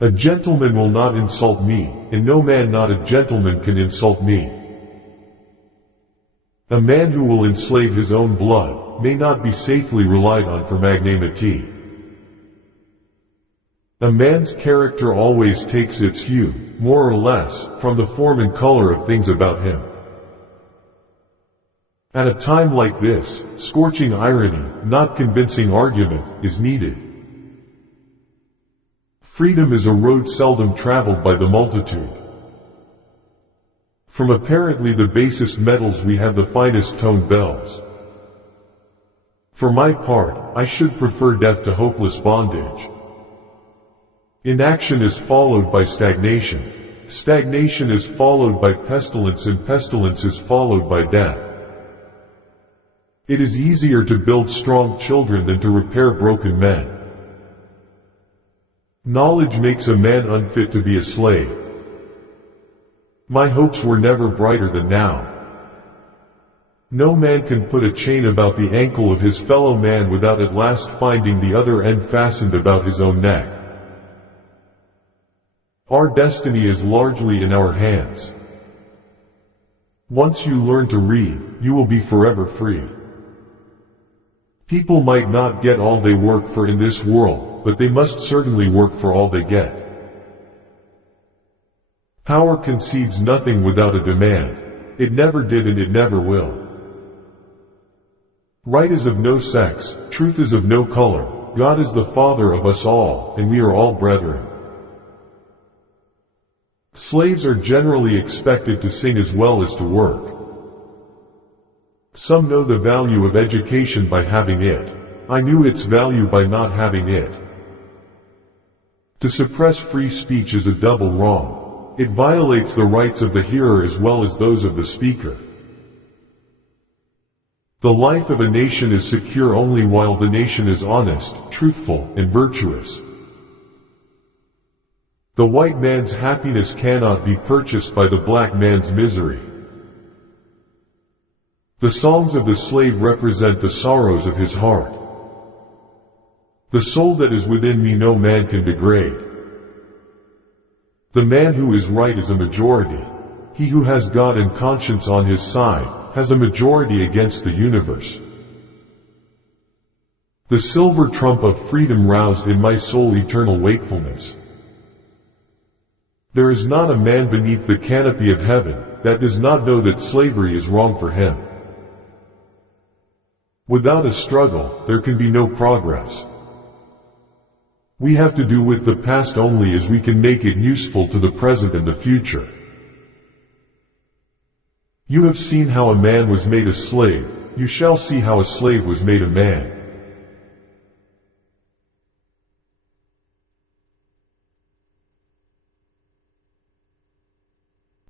A gentleman will not insult me, and no man not a gentleman can insult me. A man who will enslave his own blood may not be safely relied on for magnanimity. A man's character always takes its hue, more or less, from the form and color of things about him. At a time like this, scorching irony, not convincing argument, is needed. Freedom is a road seldom traveled by the multitude. From apparently the basest metals we have the finest toned bells. For my part, I should prefer death to hopeless bondage. Inaction is followed by stagnation. Stagnation is followed by pestilence, and pestilence is followed by death. It is easier to build strong children than to repair broken men. Knowledge makes a man unfit to be a slave. My hopes were never brighter than now. No man can put a chain about the ankle of his fellow man without at last finding the other end fastened about his own neck. Our destiny is largely in our hands. Once you learn to read, you will be forever free. People might not get all they work for in this world, but they must certainly work for all they get. Power concedes nothing without a demand. It never did and it never will. Right is of no sex, truth is of no color, God is the Father of us all, and we are all brethren. Slaves are generally expected to sing as well as to work. Some know the value of education by having it. I knew its value by not having it. To suppress free speech is a double wrong. It violates the rights of the hearer as well as those of the speaker. The life of a nation is secure only while the nation is honest, truthful, and virtuous. The white man's happiness cannot be purchased by the black man's misery. The songs of the slave represent the sorrows of his heart. The soul that is within me no man can degrade. The man who is right is a majority. He who has God and conscience on his side has a majority against the universe. The silver trump of freedom roused in my soul eternal wakefulness. There is not a man beneath the canopy of heaven that does not know that slavery is wrong for him. Without a struggle, there can be no progress. We have to do with the past only as we can make it useful to the present and the future. You have seen how a man was made a slave, you shall see how a slave was made a man.